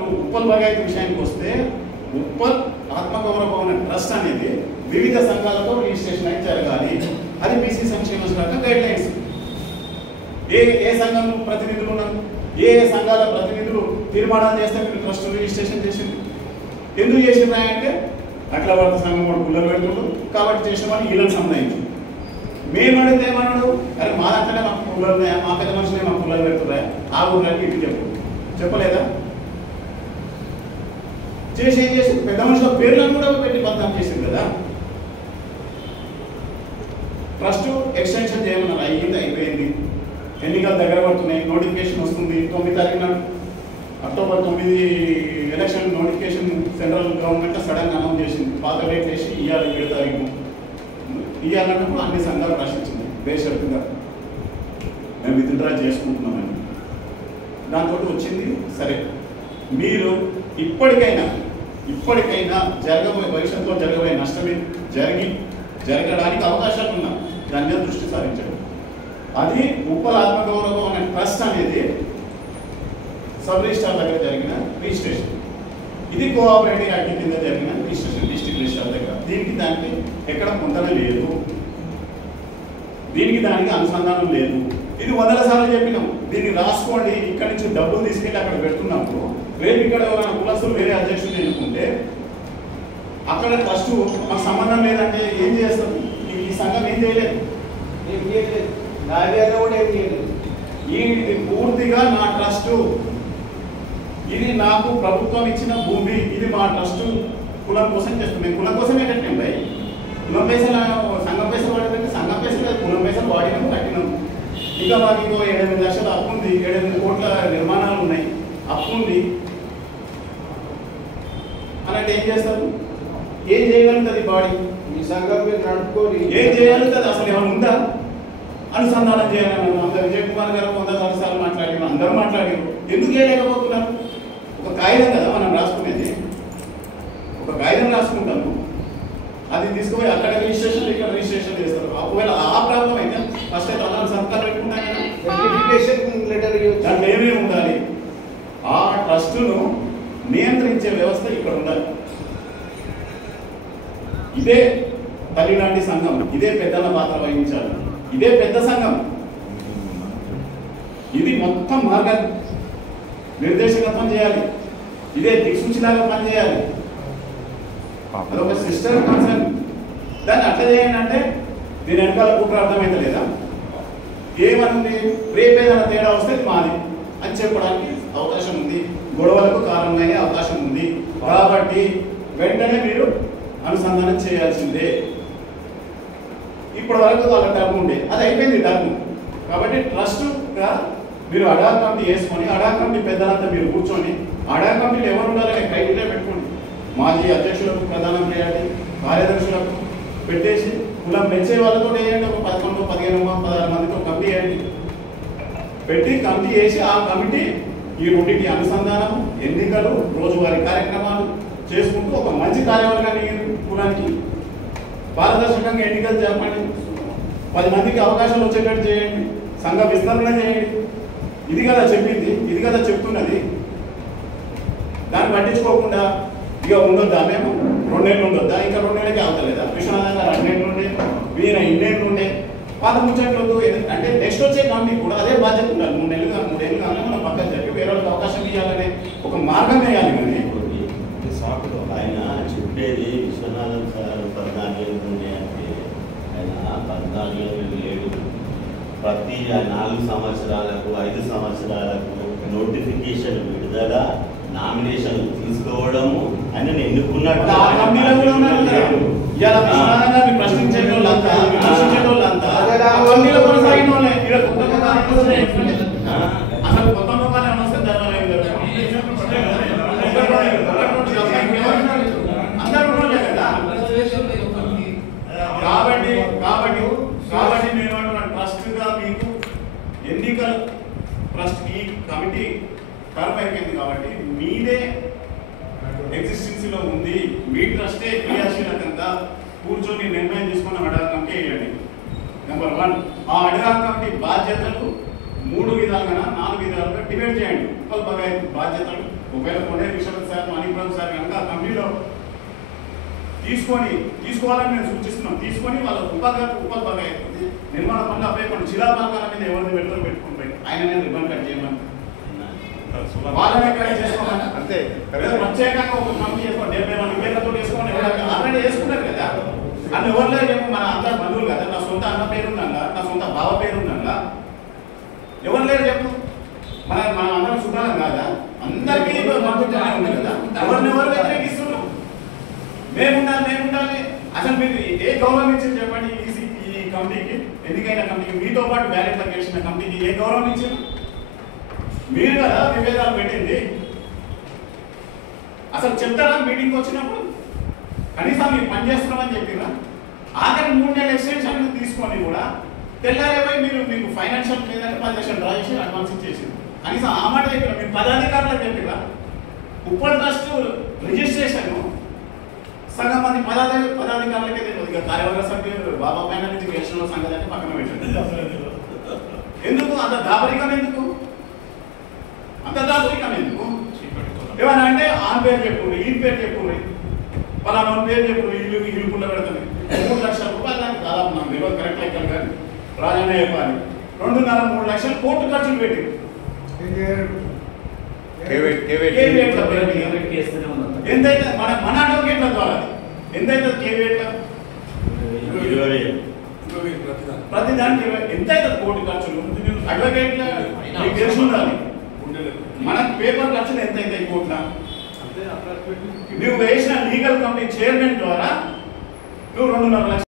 ఉప్పల్ బగాయత్ విషయానికి వస్తే ఉప్పల్ ఆత్మగౌరవ భవన ట్రస్ట్ అనేది వివిధ సంఘాలతో రిజిస్ట్రేషన్ అయితే జరగాలి. అది బీసీ సంక్షేమ శాఖ గైడ్ లైన్స్. ఏ సంఘం ప్రతినిధులు ఉన్నారు, ఏ సంఘాల ప్రతినిధులు తీర్మానాలు చేస్తే మీరు ట్రస్ట్ రిజిస్ట్రేషన్ చేసింది. ఎందుకు చేసిందా అంటే అట్లా వర్త సంఘం కూడా పుల్లలు పెడుతుండ్రు కాబట్టి చేసినామని వీళ్ళని సంబంధించి మేము అడిగితే ఏమన్నాడు, అరే మా దాంట్లోనే మాకు పుల్లలు ఉన్నాయా, మా పెద్ద మనుషులే మాకు పుల్లలు పెడుతున్నాయా, ఆ ఊళ్ళకి ఇటు చెప్పలేదా? చేసి ఏం చేసి పెద్ద మనుషుల పేర్లను కూడా పెట్టి బద్నాం చేసింది కదా. ట్రస్ట్ ఎక్స్టెన్షన్ చేయమన్నారు, అయిపోయింది. ఎన్నికలు దగ్గర పడుతున్నాయి, నోటిఫికేషన్ వస్తుంది. 9 తారీఖున October 9 election notification central government సడన్గా అనౌన్స్ చేసింది. పాత డేట్ వేసి ఇవాళ 7 తారీఖు ఇవ్వాలన్నప్పుడు అన్ని సంఘాలు రాసించింది బేషరతుగా మేము విత్డ్రా చేసుకుంటున్నామని. దాంతో వచ్చింది. సరే మీరు ఇప్పటికైనా భవిష్యత్తులో జరగబోయే నష్టమే జరగడానికి అవకాశాలు ఉన్నా దాని మీద దృష్టి సారించడం. అది ఉప్పల్ ఆత్మగౌరవం అనే ట్రస్ట్ అనేది సబ్ రిజిస్ట్రార్ దగ్గర జరిగిన రిజిస్ట్రేషన్. ఇది కోఆపరేటివ్ యాక్ట్ కింద జరిగిన రిజిస్ట్రేషన్ డిస్ట్రిక్ట్ రిజిస్ట్రార్ దగ్గర. దానికి ఎక్కడ పొందన లేదు, దీనికి దానికి అనుసంధానం లేదు. ఇది 100 సార్లు చెప్పినాం. దీన్ని రాసుకోండి. ఇక్కడ నుంచి డబ్బులు తీసుకెళ్ళి అక్కడ పెడుతున్నప్పుడు రేపు ఇక్కడ ఎవరైనా కులస్తులు వేరే అధ్యక్షులు ఎన్నుకుంటే అక్కడ ట్రస్ట్ మాకు సంబంధం లేదంటే ఏం చేస్తారు? ఈ సంఘం ఏం చేయలేదు. ఇది పూర్తిగా నా ట్రస్ట్, ఇది నాకు ప్రభుత్వం ఇచ్చిన భూమి, ఇది మా ట్రస్ట్ కులం కోసం చేస్తుంది. మేము కులం కోసమే కట్టినాం భయ్. కులం పైసలు సంఘం పైసలు వాడేదంటే సంఘం పైసలు కులం పైసలు వాడినాము, కట్టినాము. ఇంకా మాకు ఇంకో 7-8 లక్షల అప్పు ఉంది, 7-8 కోట్ల నిర్మాణాలు ఉన్నాయి, అప్పు ఉంది అన్నట్టు ఏం చేస్తారు? ఏం చేయగలుగుతుంది బాడీ? ఈ సంఘం మీద నడుపుకొని ఏం చేయగలుగుతుంది? అసలు ఏమైనా ఉందా? అనుసంధానం చేయాలని విజయ్ కుమార్ గారు 100 సార్లు మాట్లాడారు, అందరూ మాట్లాడారు. ఎందుకు చేయలేకపోతున్నారు? ఒక కాగితం కదా మనం రాసుకునేది, ఒక కాగితం రాసుకుంటాము, అది తీసుకుపోయి అక్కడ రిజిస్ట్రేషన్ ఇక్కడ రిజిస్ట్రేషన్ చేస్తారు. ఒకవేళ ఆ ప్రాబ్లం అయితే ఫస్ట్ అయితే అలా సంతకాలు పెట్టుకుంటాం కదా, సర్టిఫికేషన్ లెటర్ దాంట్లో ఏమేమి ఉండాలి? ఆ ట్రస్టును నియంత్రించే వ్యవస్థ ఇక్కడ ఉండాలి. ఇదే తల్లి లాంటి సంఘం, ఇదే పెద్దల పాత్ర వహించాలి. ఇదే పెద్ద సంఘం, ఇది మొత్తం మార్గ నిర్దేశకత్వం చేయాలి. ఇదే దిక్సూచిలాగా పనిచేయాలి. అదొక సిస్టర్ కన్సర్న్. దాన్ని అట్లా చేయండి అంటే దీని వెనకాల కుట్ర అర్థమైతే లేదా? ఏమనుంది? రేపేదైనా తేడా వస్తే మాది అని చెప్పడానికి అవకాశం ఉంది, గొడవలకు కారణమయ్యే అవకాశం ఉంది. కాబట్టి వెంటనే మీరు అనుసంధానం చేయాల్సిందే. ఇప్పటి వరకు వాళ్ళ టర్మ్ ఉండే, అది అయిపోయింది టర్మ్. కాబట్టి ట్రస్ట్గా మీరు అడా కమిటీ వేసుకొని అడా కమిటీ పెద్దలంతా మీరు కూర్చొని అడా కమిటీలు ఎవరు ఉండాలనే క్రైటీరియా పెట్టుకోండి. మాజీ అధ్యక్షులకు ప్రధాన ప్రయారిటీ, కార్యదర్శులకు పెట్టేసి కులం పెంచే వాళ్ళతో వేయండి. ఒక 11, 15, 16 మందితో కమిటీ వేయండి. పెట్టి కమిటీ వేసి ఆ కమిటీ ఈ రెండింటి అనుసంధానం, ఎన్నికలు, రోజువారీ కార్యక్రమాలు చేసుకుంటూ ఒక మంచి కార్యవర్గాన్ని కులానికి పారదర్శకంగా ఎన్నికలు జరపండి. 10 మందికి అవకాశాలు వచ్చేటట్టు చేయండి. సంఘ విస్తరణ చేయండి. ఇది కదా చెప్పింది, ఇది కదా చెప్తున్నది. దాన్ని పట్టించుకోకుండా ఇక ఉండొద్దా, మేము 2 ఏళ్ళు ఉండొద్దా, ఇంకా 2 ఏళ్ళకి అవతలేదా? విశ్వనాథం గారు 2 ఏళ్ళు ఉండే, వీణ 2 ఏళ్ళు ఉండే, పాత ముచ్చట్లు. అంటే నెక్స్ట్ వచ్చే కమిటీ కూడా అదే బాధ్యత ఉండాలి. 3 నెలలు కానీ 3 ఏళ్ళు కానీ మనం పక్కన చెప్పి వేరే వాళ్ళకి అవకాశం ఇవ్వాలనే ఒక మార్గం వేయాలి. కానీ సాకులో ఆయన చెప్పేది విశ్వనాథం సార్ 14 ఏళ్ళు ఉండే అంటే ఆయన 14 ఏళ్ళు లేడు. ప్రతి 4 సంవత్సరాలకు 5 సంవత్సరాలకు నోటిఫికేషన్ విడుదల, నామినేషన్ తీసుకోవడము, ఆయన ఎన్నుకున్నట్టు కాబట్టి నేను ట్రస్ట్గా మీకు ఎన్నికల ట్రస్ట్ ఈ కమిటీ టర్మ్ అయిపోయింది కాబట్టి మీదే ఎగ్జిస్టెన్సీలో ఉంది. మీ ట్రస్టే క్రియాశీలకంగా కూర్చొని నిర్ణయం తీసుకుని అడా కమిటీ వేయండి. నెంబర్ 1, ఆ అడా కమిటీ బాధ్యతలు 3 విధాలుగా 4 విధాలుగా డివైడ్ చేయండి. ఉప్పల్ బగాయత్ బాధ్యతలు ఒకవేళ కొనే విశ్వనాథ్ సార్ మణిపురం సార్ కనుక ఆ కంపెనీలో తీసుకోవాలని మేము సూచిస్తున్నాం. తీసుకొని వాళ్ళ ఉపాధి నిర్మాణ పనులు అప్పయ్యకుండా శిలాపాలకాల మీద ఎవరిని పెట్టుకుని పోయి ఆయన రిబ్బన్ కట్ చేయమని వాళ్ళనే కట్ చేసుకోమని అంతే ప్రత్యేకంగా ఒక కంపెనీ చేసుకోండి 70 పేర్లతో వేసుకోండి. ఆల్రెడీ వేసుకున్నారు కదా, అన్ని ఎవరిలో రేపు మన అందరు బంధువులు కదా, నా సొంత అన్న పేరు ఉందంగా, నా సొంత బావ పేరు ఉందంగా, ఎవరు లేరు చెప్పు. మన అందరం సుఖాలం కాదా, అందరికీ మద్దతునే ఉంది కదా, ఎవరు వ్యతిరేకిస్తున్నారు. మేముండాలి. అసలు మీరు ఏ గౌరవం ఇచ్చింది చెప్పండి ఈ కమిటీకి, ఎన్నికైన కమిటీకి, మీతో పాటు బ్యాలెట్లో గెలిచిన కమిటీకి ఏ గౌరవం ఇచ్చారు? మీరు కదా విభేదాలు పెట్టింది. అసలు చెప్తారా మీటింగ్కి వచ్చినప్పుడు? కనీసం మీరు పనిచేస్తున్నామని చెప్పిరా? ఆఖరి 3 నెలల ఎక్స్టెన్షన్ తీసుకొని కూడా తెల్లారేపై మీకు ఫైనాన్షియల్ లేదంటే 10 లక్షలు డ్రా చేసి అడ్వాన్స్ ఇచ్చేసింది. కనీసం ఆ మాట చెప్పిరా? మీరు పదాధికారులకు చెప్పిరా? ఉప్పల్ ట్రస్ట్ రిజిస్ట్రేషన్ సగం మంది పదాధికారులకే తెలియదు. ఇక కార్యవర్గ సభ్యులు బాబా పైన నుంచి గెలిచిన సంగతి అంటే పక్కన పెట్టండి. ఎందుకు అంత దాపరికం? ఎందుకు ఏమన్నా అంటే ఆన్ పేరు చెప్పుర్రి, ఈ పేరు చెప్పుర్రి, పలానా పేరు చెప్పుర్రి, ఇల్లు పుల్ల పెడతాను 3 లక్షల రూపాయలు దానికి దాదాపు నాకు తెలియదు కరెక్ట్ లెక్కలు కానీ రాజన్న చెప్పాలి 2.5-3 లక్షలు కోర్టు ఖర్చులు పెట్టి ఎంతైతే మన అడ్వకేట్ల ద్వారా ఎంతైతే కేవేట్ల ప్రతి దానికి ఎంతైతే కోర్టు ఖర్చులు అడ్వకేట్ల మీకు తెలిసి ఉండాలి. మన పేపర్ ఖర్చులు ఎంతైతే కోర్టున నువ్వు వేసిన లీగల్ కంపెనీ చైర్మన్ ద్వారా నువ్వు 2.5 లక్షలు